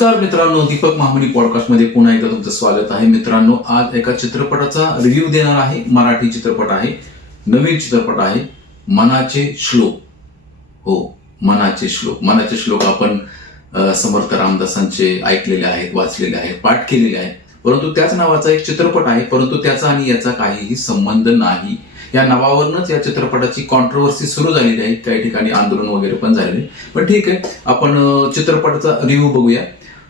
नमस्कार मित्रांनो दीपक महामणी पॉडकास्टमध्ये पुन्हा एकदा तुमचं स्वागत आहे. मित्रांनो आज एका चित्रपटाचा रिव्ह्यू देणार आहे. मराठी चित्रपट आहे नवीन चित्रपट आहे मनाचे श्लोक. हो मनाचे श्लोक. मनाचे श्लोक आपण समर्थ रामदासांचे ऐकलेले आहेत वाचलेले आहेत पाठ केलेले आहेत. परंतु त्याच नावाचा एक चित्रपट आहे. परंतु त्याचा आणि याचा काहीही संबंध नाही. या नावावरूनच या चित्रपटाची कॉन्ट्रोवर्सी सुरू झालेली आहे. काही ठिकाणी आंदोलन वगैरे पण झालेले. पण ठीक आहे आपण चित्रपटाचा रिव्ह्यू बघूया.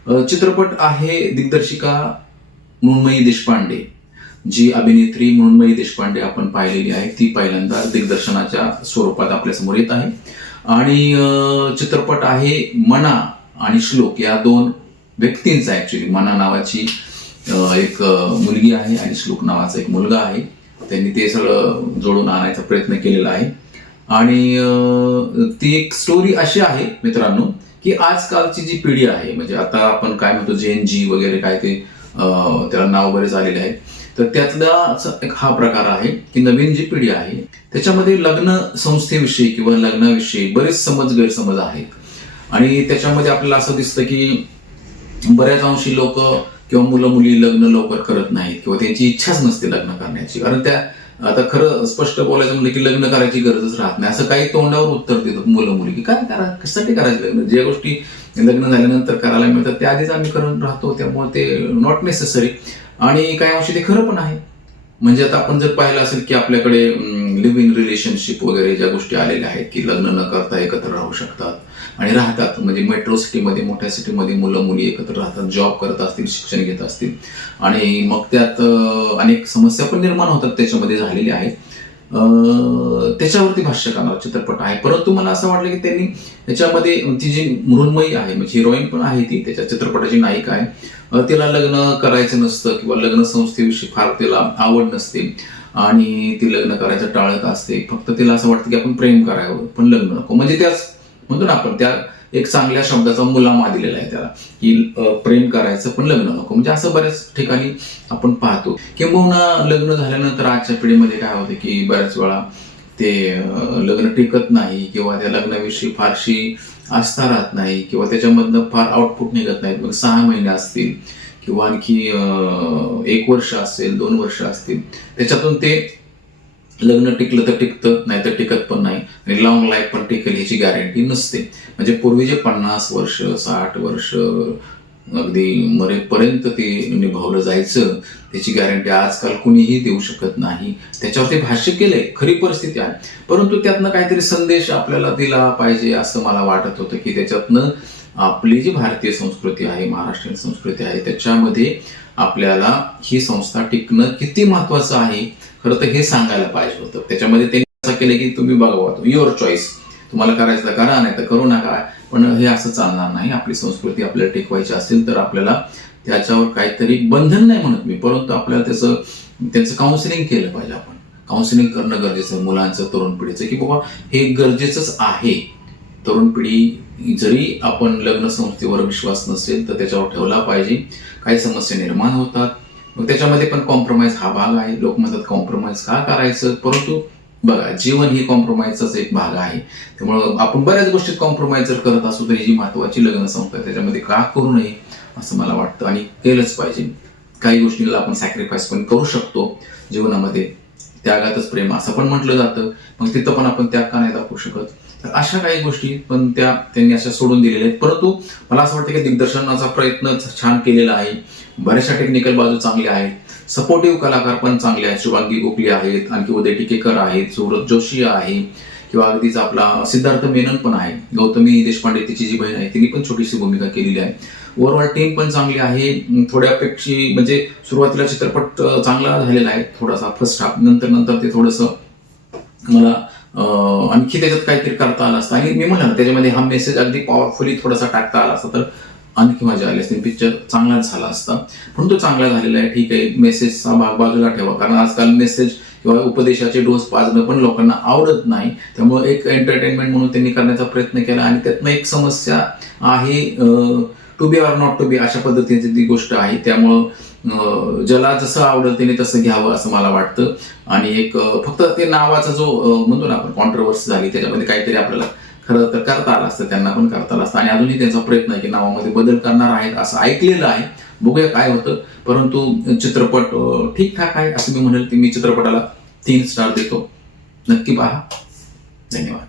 चित्रपट आहे दिग्दर्शिका मृण्मयी देशपांडे जी अभिनेत्री मृण्मयी देशपांडे आपण पाहिलेली आहे. ती पहिल्यांदा दिग्दर्शनाच्या स्वरूपात आपल्यासमोर येत आहे. आणि चित्रपट आहे मना आणि श्लोक या दोन व्यक्तींचा ऍक्च्युली मना नावाची एक मुलगी आहे आणि श्लोक नावाचा एक मुलगा आहे. त्यांनी ते सगळं जोडून आणायचा प्रयत्न केलेला आहे. आणि ती एक स्टोरी अशी आहे मित्रांनो की आजकालची जी पिढी आहे म्हणजे आता आपण काय म्हणतो जेन जी वगैरे काय ते त्याला नाव बरेच आलेले आहे तर त्यातला एक हा प्रकार आहे की नवीन जी पिढी आहे त्याच्यामध्ये लग्न संस्थेविषयी किंवा लग्नाविषयी बरेच समज गैरसमज आहेत. आणि त्याच्यामध्ये आपल्याला असं दिसतं की बऱ्याच अंशी लोक किंवा मुलं मुली लग्न लवकर करत नाहीत किंवा त्यांची इच्छाच नसते लग्न करण्याची. कारण त्या आता खरं स्पष्ट बोलायचं म्हणलं की लग्न करायची गरजच राहत नाही. असं काही तोंडावर उत्तर देतात मुलं मुली की काय करा कशासाठी करायचं लग्न? ज्या गोष्टी लग्न झाल्यानंतर करायला मिळतात त्या आधीच आम्ही करत राहतो त्यामुळे ते नॉट नेसेसरी आणि काही अंशी ते खरं पण आहे. म्हणजे आता आपण जर पाहिलं असेल की आपल्याकडे लिव्ह इन रिलेशनशिप वगैरे ज्या गोष्टी आलेल्या आहेत की लग्न न करता एकत्र राहू शकतात आणि राहतात. म्हणजे मेट्रो सिटीमध्ये मोठ्या सिटीमध्ये मुलं मुली एकत्र राहतात जॉब करत असतील शिक्षण घेत असतील. आणि मग त्यात अनेक समस्या पण निर्माण होतात त्याच्यामध्ये झालेल्या आहेत. त्याच्यावरती भाष्य करणारा चित्रपट आहे. परंतु मला असं वाटलं की त्यांनी त्याच्यामध्ये ती जी मृण्मयी आहे म्हणजे हिरोईन पण आहे ती त्याच्या चित्रपटाची नायिका आहे. तिला लग्न करायचं नसतं किंवा लग्न संस्थेविषयी फार तिला आवड नसते. आणि ती लग्न करायचं टाळत असते. फक्त तिला असं वाटतं की आपण प्रेम करावं पण लग्न नको. म्हणजे त्याच म्हणतो ना आपण त्या एक चांगल्या शब्दाचा मुलामा दिलेला आहे त्याला की प्रेम करायचं पण लग्न नको. म्हणजे असं बऱ्याच ठिकाणी आपण पाहतो. किंबहुना लग्न झाल्यानंतर आजच्या पिढीमध्ये काय होते की बऱ्याच वेळा ते लग्न टिकत नाही किंवा त्या लग्नाविषयी फारशी आस्था राहत नाही किंवा त्याच्यामधनं फार आउटपुट निघत नाहीत. मग सहा महिने असतील किंवा आणखी एक वर्ष असेल दोन वर्ष असतील त्याच्यातून ते लग्न टिकलं तर टिकतं नाही तर टिकत पण नाही. आणि लॉंग लाईफ पण टिकेल ह्याची गॅरंटी नसते. म्हणजे पूर्वी जे पन्नास वर्ष साठ वर्ष अगदी मरेपर्यंत ते निभावलं जायचं त्याची गॅरंटी आजकाल कुणीही देऊ शकत नाही. त्याच्यावरती भाष्य केलंय खरी परिस्थिती आहे. परंतु त्यातनं काहीतरी संदेश आपल्याला दिला पाहिजे असं मला वाटत होतं की त्याच्यातनं आपली जी भारतीय संस्कृती आहे महाराष्ट्रीयन संस्कृती आहे त्याच्यामध्ये आपल्याला ही संस्था टिकणं किती महत्वाचं आहे खरं तर हे सांगायला पाहिजे होतं. त्याच्यामध्ये त्यांनी असं केलं की तुम्ही बघा युअर चॉईस तुम्हाला करायचं तर करा नाही तर करू नका. पण हे असं चालणार नाही. आपली संस्कृती आपल्याला टिकवायची असेल तर आपल्याला त्याच्यावर काहीतरी बंधन नाही म्हणत मी. परंतु आपल्याला त्याचं त्याचं काउन्सिलिंग केलं पाहिजे आपण. काउन्सिलिंग करणं गरजेचं आहे मुलांचं तरुण पिढीचं की बाबा हे गरजेचंच आहे. तरुण पिढी जरी आपण लग्न संस्थेवर विश्वास नसेल तर त्याच्यावर ठेवला पाहिजे. काही समस्या निर्माण होतात. मग त्याच्यामध्ये पण कॉम्प्रोमाइज हा भाग आहे. लोक म्हणतात कॉम्प्रोमाइज का करायचं? परंतु बघा जीवन ही कॉम्प्रोमाइजचाच एक भाग आहे. त्यामुळं आपण बऱ्याच गोष्टीत कॉम्प्रोमाइज जर करत असू तरी जी महत्वाची लग्न संस्था आहे त्याच्यामध्ये का करू नये असं मला वाटतं. आणि केलंच पाहिजे. काही गोष्टीला आपण सॅक्रिफाईस पण करू शकतो जीवनामध्ये. त्यागातच प्रेम असं पण म्हटलं जातं. मग तिथं पण आपण त्याग का नाही दाखवू शकत? तर अशा काही गोष्टी पण त्या त्यांनी अशा सोडून दिलेल्या आहेत. परंतु मला असं वाटतं की दिग्दर्शनाचा प्रयत्न छान केलेला आहे. बऱ्याचशा टेक्निकल बाजू चांगल्या आहेत. सपोर्टिव्ह कलाकार पण चांगले आहेत. शुभांगी गोखले आहेत. आणखी उदय टिकेकर आहेत. सुरत जोशी आहे. किंवा अगदीच आपला सिद्धार्थ मेनन पण आहे. गौतमी देशपांडे तिची जी बहीण आहे तिने पण छोटीशी भूमिका केलेली आहे. ओव्हरऑल टीम पण चांगली आहे. थोड्या अपेक्षी म्हणजे सुरुवातीला चित्रपट चांगला झालेला आहे. थोडासा फर्स्ट हाफ नंतर नंतर ते थोडंसं मला आणखी त्याच्यात काहीतरी करता आलं असतं. आणि मी म्हणलं त्याच्यामध्ये हा मेसेज अगदी पॉवरफुली थोडासा टाकता आला असता तर आणखी मजा आली असती पिक्चर चांगलाच झाला असता. पण तो चांगला झालेला आहे. ठीक आहे मेसेजचा भाग बाजूला ठेवा. कारण आजकाल मेसेज किंवा उपदेशाचे डोस पाजणं पण लोकांना आवडत नाही. त्यामुळे एक एंटरटेनमेंट म्हणून त्यांनी करण्याचा प्रयत्न केला. आणि त्यातनं एक समस्या आहे to be or not to be अशा पद्धतीची ती गोष्ट आहे. त्यामुळं ज्याला जसं आवडेल त्याने तसं घ्यावं असं मला वाटतं. आणि एक फक्त ते नावाचा जो म्हणतो ना आपण कॉन्ट्रवर्सी झाली त्याच्यामध्ये काहीतरी आपल्याला खरं तर करता आलं असतं त्यांना पण करता आलं असतं. आणि अजूनही त्यांचा प्रयत्न आहे की नावामध्ये बदल करणार आहेत असं ऐकलेलं आहे. बघूया काय होतं. परंतु चित्रपट ठीक ठीकठाक आहे असं मी म्हणेल की मी चित्रपटाला तीन स्टार देतो. नक्की पहा. धन्यवाद.